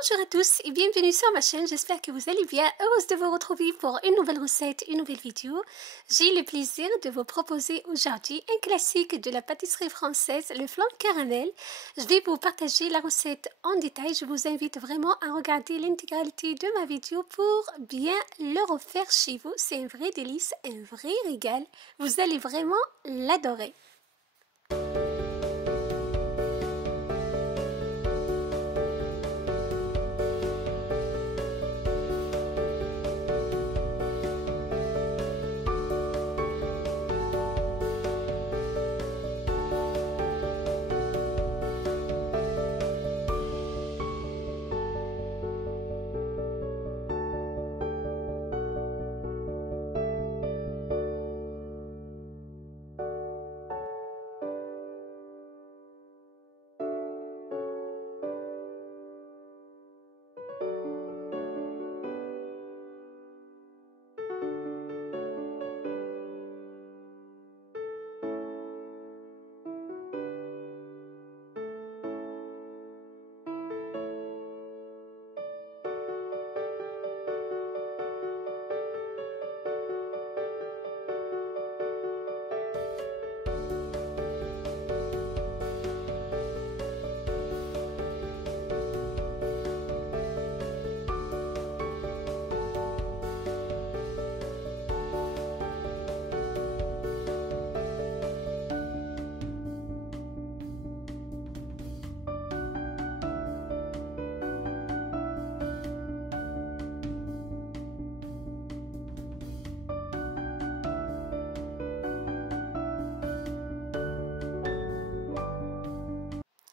Bonjour à tous et bienvenue sur ma chaîne, j'espère que vous allez bien, heureuse de vous retrouver pour une nouvelle recette, une nouvelle vidéo. J'ai le plaisir de vous proposer aujourd'hui un classique de la pâtisserie française, le flan caramel. Je vais vous partager la recette en détail, je vous invite vraiment à regarder l'intégralité de ma vidéo pour bien le refaire chez vous. C'est un vrai délice, un vrai régal, vous allez vraiment l'adorer.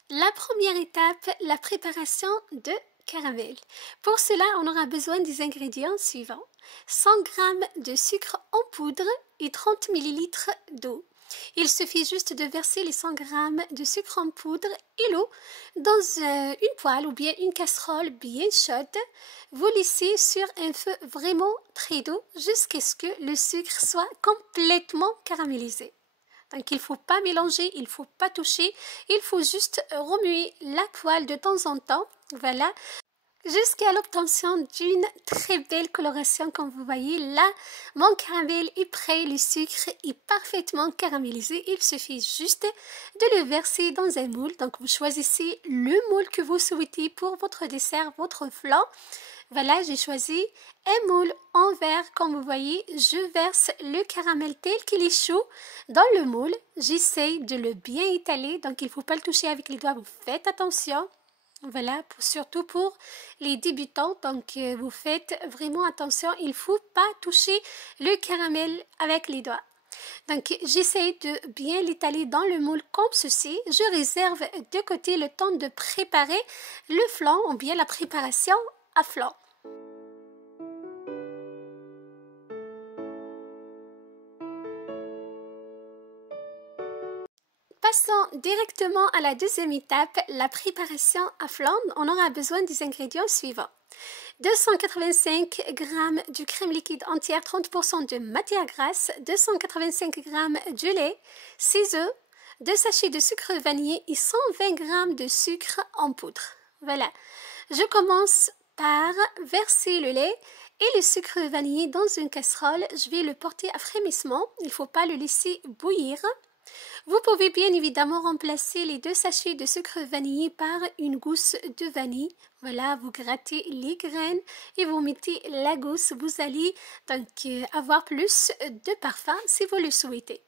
La première étape, la préparation de caramel. Pour cela, on aura besoin des ingrédients suivants. 100 g de sucre en poudre et 30 ml d'eau. Il suffit juste de verser les 100 g de sucre en poudre et l'eau dans une poêle ou bien une casserole bien chaude. Vous laissez sur un feu vraiment très doux jusqu'à ce que le sucre soit complètement caramélisé. Donc, il ne faut pas mélanger, il ne faut pas toucher, il faut juste remuer la poêle de temps en temps, voilà, jusqu'à l'obtention d'une très belle coloration. Comme vous voyez, là, mon caramel est prêt, le sucre est parfaitement caramélisé. Il suffit juste de le verser dans un moule. Donc, vous choisissez le moule que vous souhaitez pour votre dessert, votre flan. Voilà, j'ai choisi un moule en verre. Comme vous voyez, je verse le caramel tel qu'il est chaud dans le moule. J'essaye de le bien étaler, donc il ne faut pas le toucher avec les doigts, vous faites attention. Voilà, surtout pour les débutants, donc vous faites vraiment attention, il ne faut pas toucher le caramel avec les doigts. Donc, j'essaie de bien l'étaler dans le moule comme ceci. Je réserve de côté le temps de préparer le flan ou bien la préparation à flan. Passons directement à la deuxième étape, la préparation à flan. On aura besoin des ingrédients suivants. 285 g de crème liquide entière, 30% de matière grasse, 285 g de lait, 6 œufs, 2 sachets de sucre vanillé et 120 g de sucre en poudre. Voilà, je commence par verser le lait et le sucre vanillé dans une casserole. Je vais le porter à frémissement, il ne faut pas le laisser bouillir. Vous pouvez bien évidemment remplacer les 2 sachets de sucre vanillé par une gousse de vanille. Voilà, vous grattez les graines et vous mettez la gousse. Vous allez donc avoir plus de parfum si vous le souhaitez.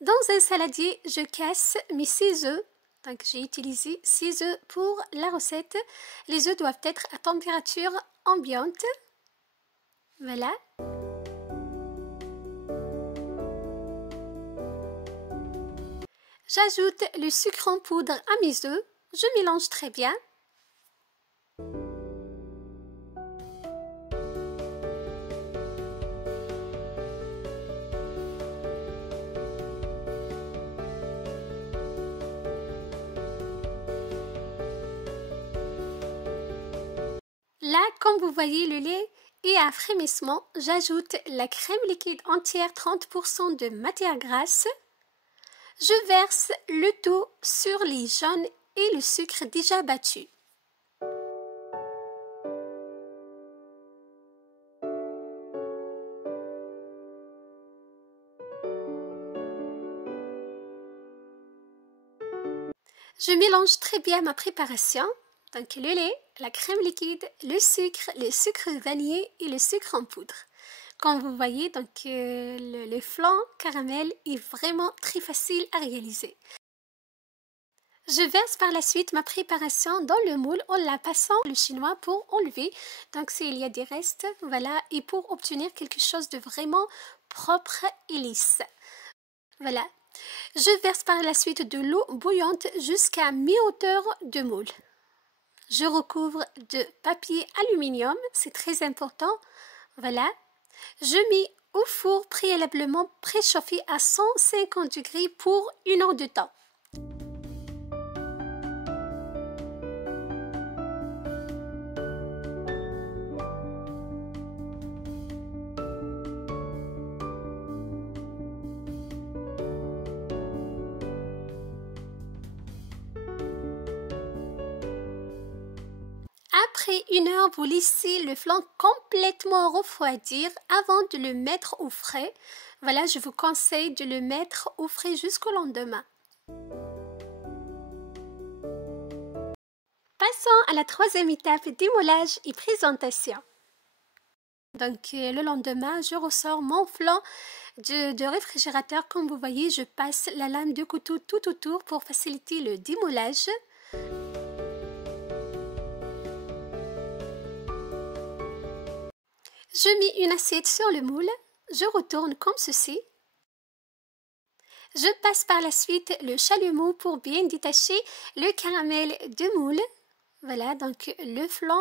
Dans un saladier, je casse mes 6 œufs. Donc j'ai utilisé 6 œufs pour la recette. Les œufs doivent être à température ambiante. Voilà. J'ajoute le sucre en poudre à mes œufs. Je mélange très bien. Là, comme vous voyez, le lait est à frémissement. J'ajoute la crème liquide entière, 30% de matière grasse. Je verse le tout sur les jaunes et le sucre déjà battu. Je mélange très bien ma préparation. Donc le lait, la crème liquide, le sucre vanillé et le sucre en poudre. Comme vous voyez, donc le flan caramel est vraiment très facile à réaliser. Je verse par la suite ma préparation dans le moule en la passant le chinois pour enlever. Donc s'il y a des restes, voilà, et pour obtenir quelque chose de vraiment propre et lisse. Voilà. Je verse par la suite de l'eau bouillante jusqu'à mi-hauteur de moule. Je recouvre de papier aluminium, c'est très important. Voilà. Je mets au four préalablement préchauffé à 150 degrés pour 1 heure de temps. Après 1 heure, vous laissez le flan complètement refroidir avant de le mettre au frais. Voilà, je vous conseille de le mettre au frais jusqu'au lendemain. Passons à la troisième étape, démoulage et présentation. Donc le lendemain, je ressors mon flan de réfrigérateur. Comme vous voyez, je passe la lame de couteau tout autour pour faciliter le démoulage. Je mets une assiette sur le moule, je retourne comme ceci. Je passe par la suite le chalumeau pour bien détacher le caramel de moule. Voilà, donc le flan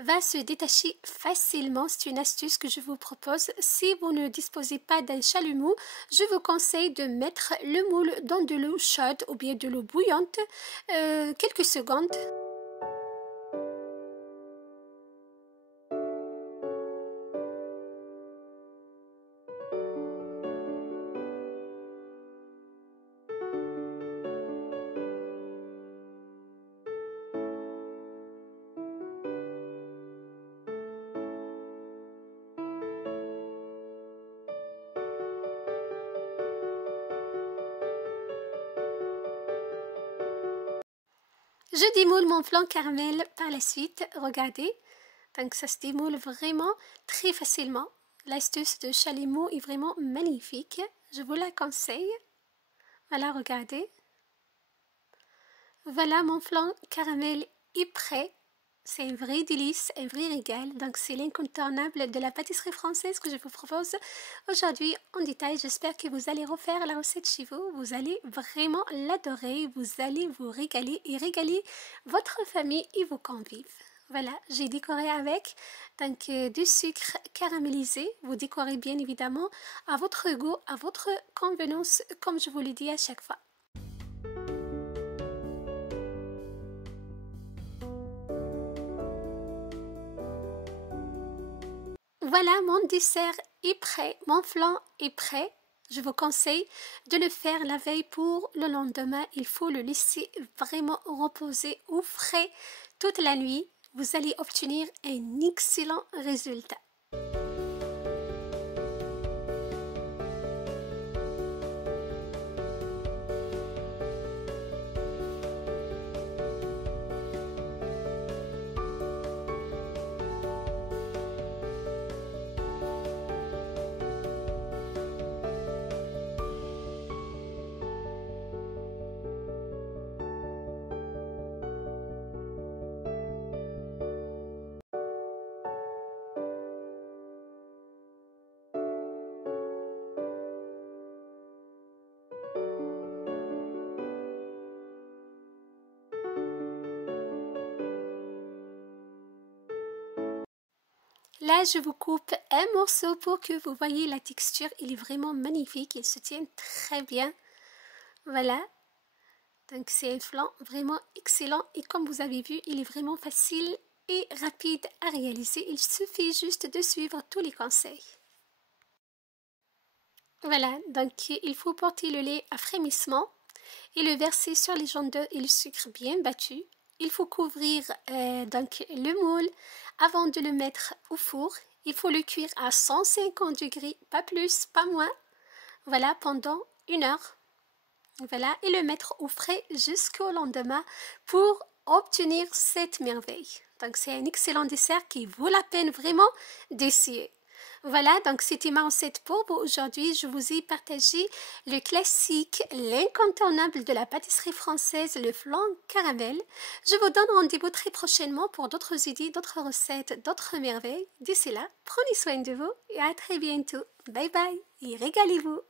va se détacher facilement. C'est une astuce que je vous propose. Si vous ne disposez pas d'un chalumeau, je vous conseille de mettre le moule dans de l'eau chaude ou bien de l'eau bouillante quelques secondes. Je démoule mon flan caramel par la suite, regardez, donc ça se démoule vraiment très facilement. L'astuce de chalumeau est vraiment magnifique, je vous la conseille. Voilà, regardez. Voilà, mon flan caramel est prêt. C'est un vrai délice, un vrai régal. Donc c'est l'incontournable de la pâtisserie française que je vous propose aujourd'hui en détail. J'espère que vous allez refaire la recette chez vous. Vous allez vraiment l'adorer. Vous allez vous régaler et régaler votre famille et vos convives. Voilà, j'ai décoré avec donc du sucre caramélisé. Vous décorez bien évidemment à votre goût, à votre convenance, comme je vous le dis à chaque fois. Voilà, mon dessert est prêt, mon flan est prêt. Je vous conseille de le faire la veille pour le lendemain. Il faut le laisser vraiment reposer au frais toute la nuit. Vous allez obtenir un excellent résultat. Là, je vous coupe un morceau pour que vous voyez la texture. Il est vraiment magnifique. Il se tient très bien. Voilà. Donc, c'est un flan vraiment excellent. Et comme vous avez vu, il est vraiment facile et rapide à réaliser. Il suffit juste de suivre tous les conseils. Voilà. Donc, il faut porter le lait à frémissement et le verser sur les jaunes d'œufs et le sucre bien battu. Il faut couvrir donc le moule avant de le mettre au four. Il faut le cuire à 150 degrés, pas plus, pas moins. Voilà, pendant 1 heure. Voilà, et le mettre au frais jusqu'au lendemain pour obtenir cette merveille. Donc c'est un excellent dessert qui vaut la peine vraiment d'essayer. Voilà, donc c'était ma recette pour aujourd'hui. Je vous ai partagé le classique, l'incontournable de la pâtisserie française, le flan caramel. Je vous donne rendez-vous très prochainement pour d'autres idées, d'autres recettes, d'autres merveilles. D'ici là, prenez soin de vous et à très bientôt. Bye bye et régalez-vous.